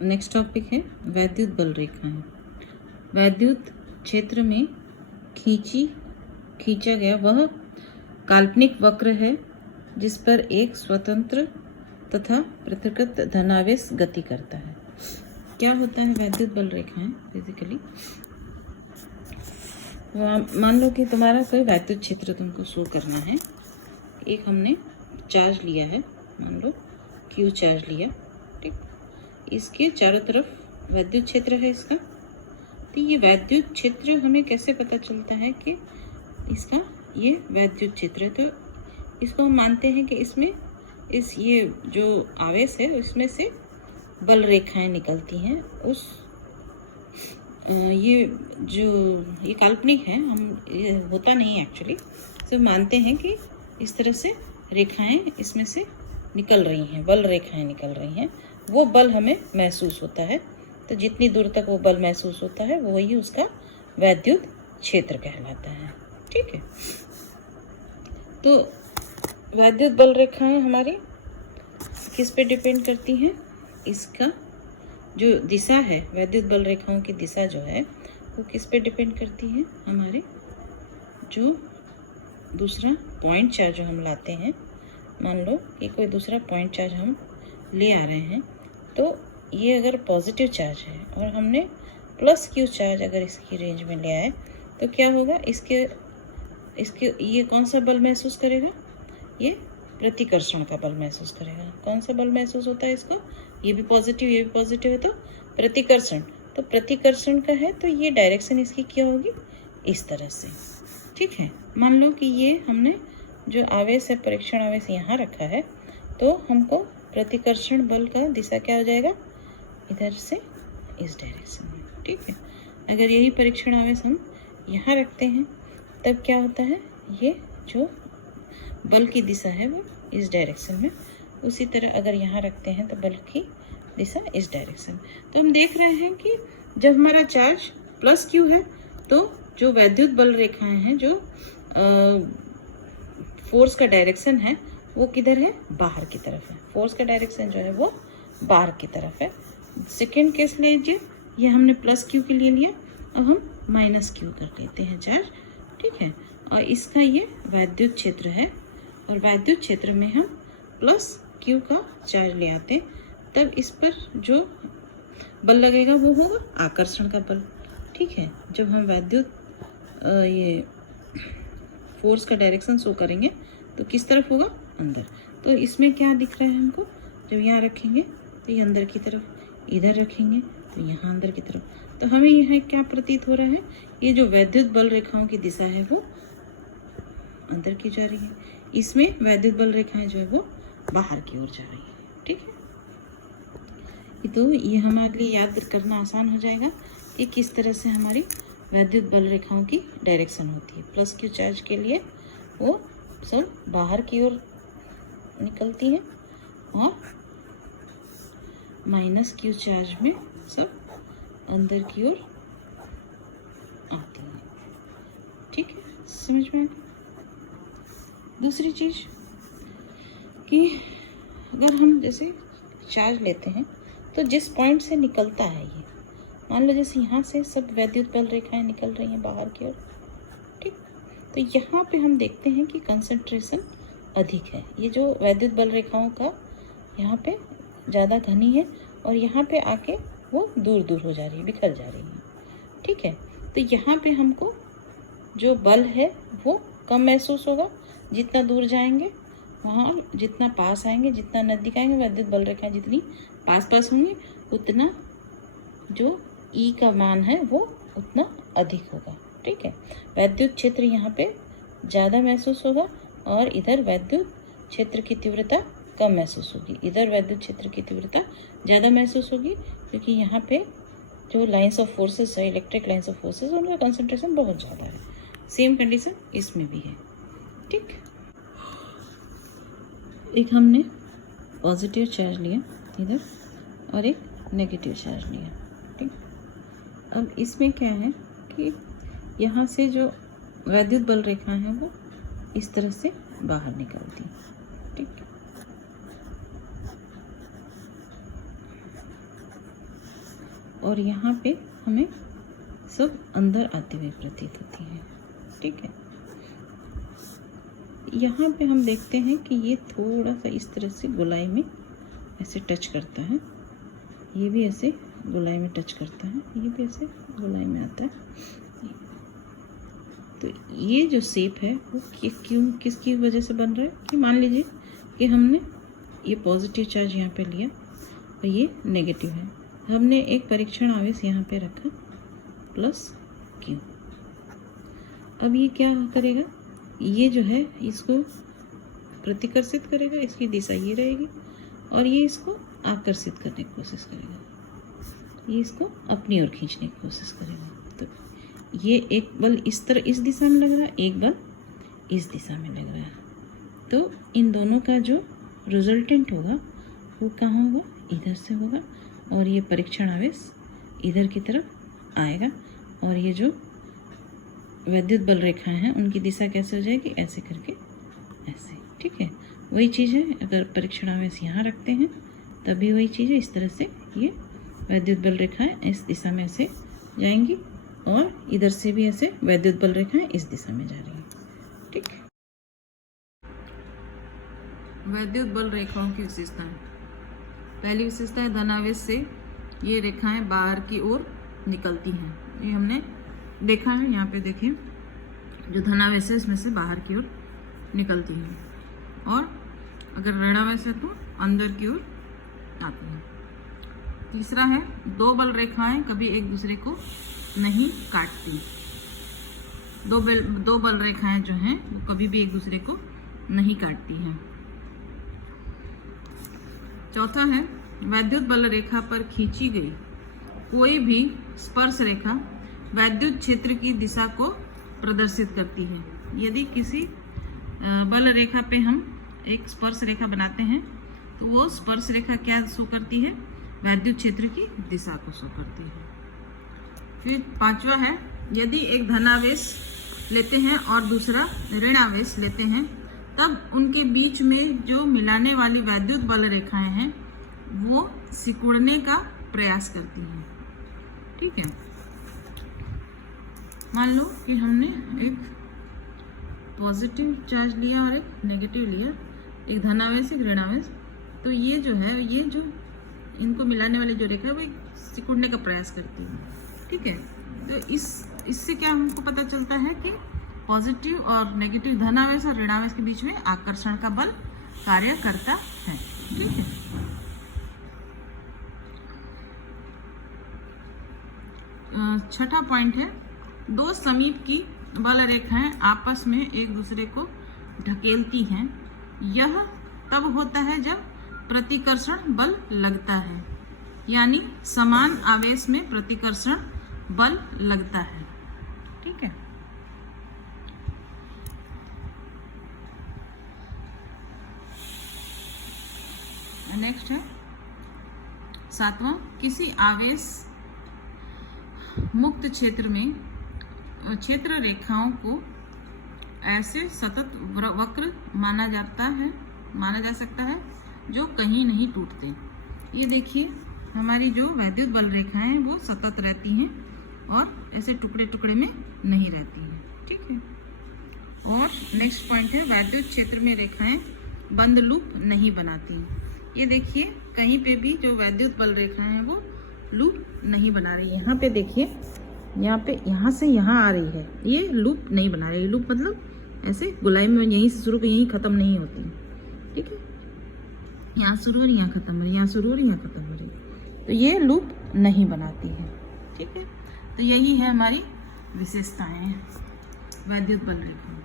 Next topic है वैद्युत बल रेखाएं। वैद्युत क्षेत्र में खींचा गया वह काल्पनिक वक्र है जिस पर एक स्वतंत्र तथा पृथक्कृत धनावेश गति करता है। क्या होता है वैद्युत बल रेखाएं? फिजिकली मान लो कि तुम्हारा कोई वैद्युत क्षेत्र तुमको शो करना है। एक हमने चार्ज लिया है, मान लो Q चार्ज लिया, ठीक। इसके चारों तरफ वैद्युत क्षेत्र है इसका। तो ये वैद्युत क्षेत्र हमें कैसे पता चलता है कि इसका ये वैद्युत क्षेत्र है? तो इसको हम मानते हैं कि इसमें ये जो आवेश है उसमें से बल रेखाएं निकलती हैं। ये काल्पनिक है, ये होता नहीं है एक्चुअली। तो मानते हैं कि इस तरह से रेखाएं इसमें से निकल रही हैं, बल रेखाएं निकल रही हैं। वो बल हमें महसूस होता है। तो जितनी दूर तक वो बल महसूस होता है वो वही उसका वैद्युत क्षेत्र कहलाता है, ठीक है। तो वैद्युत बल रेखाएं हमारी किस पे डिपेंड करती हैं? इसका जो दिशा है, वैद्युत बल रेखाओं की दिशा जो है वो किस पे डिपेंड करती है? हमारे जो दूसरा पॉइंट चार्ज जो हम लाते हैं, मान लो कि कोई दूसरा पॉइंट चार्ज हम ले आ रहे हैं, तो ये अगर पॉजिटिव चार्ज है और हमने प्लस Q चार्ज अगर इसकी रेंज में ले आए तो क्या होगा? इसके ये कौन सा बल महसूस करेगा? ये प्रतिकर्षण का बल महसूस करेगा। कौन सा बल महसूस होता है इसको? ये भी पॉजिटिव, ये भी पॉजिटिव है, तो प्रतिकर्षण। तो प्रतिकर्षण का है तो ये डायरेक्शन इसकी क्या होगी? इस तरह से, ठीक है। मान लो कि ये हमने जो आवेश है, परीक्षण आवेश यहाँ रखा है, तो हमको प्रतिकर्षण बल का दिशा क्या हो जाएगा? इधर से इस डायरेक्शन में, ठीक है। अगर यही परीक्षण आवेश हम यहाँ रखते हैं तब क्या होता है? ये जो बल की दिशा है वो इस डायरेक्शन में। उसी तरह अगर यहाँ रखते हैं तो बल की दिशा इस डायरेक्शन में। तो हम देख रहे हैं कि जब हमारा चार्ज प्लस Q है तो जो वैद्युत बल रेखाएं हैं, जो फोर्स का डायरेक्शन है वो किधर है? बाहर की तरफ है। फोर्स का डायरेक्शन जो है वो बाहर की तरफ है। सेकेंड केस लीजिए, ये हमने प्लस Q के लिए लिया, अब हम माइनस Q कर लेते हैं चार्ज, ठीक है। और इसका ये वैद्युत क्षेत्र है और वैद्युत क्षेत्र में हम प्लस Q का चार्ज ले आते, तब इस पर जो बल लगेगा वो होगा आकर्षण का बल, ठीक है। जब हम वैद्युत ये फोर्स का डायरेक्शन शो करेंगे तो किस तरफ होगा? अंदर। तो इसमें क्या दिख रहा है हमको? जब यहाँ रखेंगे तो ये अंदर की तरफ, इधर रखेंगे तो यहाँ अंदर की तरफ। तो हमें यहाँ क्या प्रतीत हो रहा है? ये जो वैद्युत बल रेखाओं की दिशा है वो अंदर की जा रही है, इसमें वैद्युत बल रेखाएं जो है वो बाहर की ओर जा रही है, ठीक है। तो ये हमारे लिए याद करना आसान हो जाएगा कि किस तरह से हमारी वैद्युत बल रेखाओं की डायरेक्शन होती है। प्लस Q चार्ज के लिए वो सब बाहर की ओर निकलती है और माइनस Q चार्ज में सब अंदर की ओर आती है, ठीक है। समझ में आ गया? दूसरी चीज कि अगर हम जैसे चार्ज लेते हैं तो जिस पॉइंट से निकलता है ये, मान लो जैसे यहाँ से सब वैद्युत बल रेखाएं निकल रही हैं बाहर की ओर, ठीक। तो यहाँ पे हम देखते हैं कि कंसंट्रेशन अधिक है। ये जो वैद्युत बल रेखाओं का यहाँ पे ज़्यादा घनी है और यहाँ पे आके वो दूर दूर हो जा रही है, बिखर जा रही है, ठीक है। तो यहाँ पे हमको जो बल है वो कम महसूस होगा। जितना दूर जाएंगे वहाँ, जितना पास आएंगे, जितना नज़दीक आएंगे, वैद्युत बल रेखाएं जितनी पास पास होंगी उतना जो E का मान है वो उतना अधिक होगा, ठीक है। वैद्युत क्षेत्र यहाँ पे ज़्यादा महसूस होगा और इधर वैद्युत क्षेत्र की तीव्रता कम महसूस होगी। इधर वैद्युत क्षेत्र की तीव्रता ज़्यादा महसूस होगी क्योंकि यहाँ पे जो लाइन्स ऑफ फोर्सेस है, इलेक्ट्रिक लाइन्स ऑफ फोर्सेस, उनका कंसंट्रेशन बहुत ज़्यादा है। सेम कंडीशन इसमें भी है, ठीक। एक हमने पॉजिटिव चार्ज लिया इधर और एक नेगेटिव चार्ज लिया, ठीक। अब इसमें क्या है कि यहाँ से जो वैद्युत बल रेखा है वो इस तरह से बाहर निकलती है, ठीक। और यहाँ पे हमें सब अंदर आती हुई प्रतीत होती है। ठीक है, यहाँ पे हम देखते हैं कि ये थोड़ा सा इस तरह से गोलाई में ऐसे टच करता है, ये भी ऐसे गोलाई में टच करता है, ये भी ऐसे गोलाई में आता है। तो ये जो शेप है वो क्यों किसकी वजह से बन रहा है कि मान लीजिए कि हमने ये पॉजिटिव चार्ज यहाँ पे लिया और ये नेगेटिव है, हमने एक परीक्षण आवेश यहाँ पे रखा प्लस Q। अब ये क्या करेगा, ये जो है इसको प्रतिकर्षित करेगा, इसकी दिशा ये रहेगी, और ये इसको आकर्षित करने की कोशिश करेगा, ये इसको अपनी ओर खींचने की कोशिश करेगा। तो ये एक बल इस तरह इस दिशा में लग रहा है, एक बल इस दिशा में लग रहा है। तो इन दोनों का जो रिजल्टेंट होगा वो कहाँ होगा, इधर से होगा, और ये परीक्षण आवेश इधर की तरफ आएगा, और ये जो वैद्युत बल रेखाएं हैं उनकी दिशा कैसे हो जाएगी, ऐसे करके ऐसे। ठीक है, वही चीज़ है, अगर परीक्षण आवेश यहाँ रखते हैं तब भी वही चीज़ है, इस तरह से ये वैद्युत बल रेखाएं इस दिशा में ऐसे जाएंगी, और इधर से भी ऐसे वैद्युत बल रेखाएं इस दिशा में जा रही हैं। ठीक है, वैद्युत बल रेखाओं की विशेषताएं। पहली विशेषता है धनावेश से ये रेखाएं बाहर की ओर निकलती हैं। ये हमने देखा है, यहाँ पे देखिए जो धनावेश है इसमें से बाहर की ओर निकलती हैं, और अगर ऋणावेश है तो अंदर की ओर आती हैं। तीसरा है दो बल रेखाएं कभी एक दूसरे को नहीं काटती। दो बल रेखाएं जो हैं वो कभी भी एक दूसरे को नहीं काटती हैं। चौथा है वैद्युत बल रेखा पर खींची गई कोई भी स्पर्श रेखा वैद्युत क्षेत्र की दिशा को प्रदर्शित करती है। यदि किसी बल रेखा पे हम एक स्पर्श रेखा बनाते हैं तो वो स्पर्श रेखा क्या शो करती है, वैद्युत क्षेत्र की दिशा को शो करती है। फिर पांचवा है यदि एक धनावेश लेते हैं और दूसरा ऋणावेश लेते हैं तब उनके बीच में जो मिलाने वाली वैद्युत बल रेखाएं हैं वो सिकुड़ने का प्रयास करती हैं। ठीक है, मान लो कि हमने एक पॉजिटिव चार्ज लिया और एक नेगेटिव लिया, एक धनावेश एक ऋणावेश, तो ये जो है ये जो इनको मिलाने वाली जो रेखा है वो सिकुड़ने का प्रयास करती है। ठीक है, तो इससे क्या हमको पता चलता है कि पॉजिटिव और नेगेटिव धनावेश और ऋणावेश के बीच में आकर्षण का बल कार्य करता है। ठीक है, छठा पॉइंट है दो समीप की बल रेखाएं आपस में एक दूसरे को ढकेलती हैं। यह तब होता है जब प्रतिकर्षण बल लगता है, यानी समान आवेश में प्रतिकर्षण बल लगता है। ठीक है, नेक्स्ट है सातवां किसी आवेश मुक्त क्षेत्र में क्षेत्र रेखाओं को ऐसे सतत वक्र माना जा सकता है जो कहीं नहीं टूटते। ये देखिए हमारी जो वैद्युत बल रेखाएं हैं वो सतत रहती हैं और ऐसे टुकड़े टुकड़े में नहीं रहती हैं। ठीक है, और नेक्स्ट पॉइंट है वैद्युत क्षेत्र में रेखाएं बंद लूप नहीं बनाती। ये देखिए कहीं पे भी जो वैद्युत बल रेखाएं हैं वो लूप नहीं बना रही है। यहाँ पे देखिए, यहाँ पे यहाँ से यहाँ आ रही है, ये लूप नहीं बना रही है। लूप मतलब ऐसे गोलाई में यहीं से शुरू यहीं खत्म नहीं होती। ठीक है, यहाँ शुरू और यहाँ खत्म हो रही, यहाँ शुरू और यहाँ खत्म हो रही, तो ये लूप नहीं बनाती है। ठीक है, तो यही है हमारी विशेषताएं वैद्युत बल रेखा।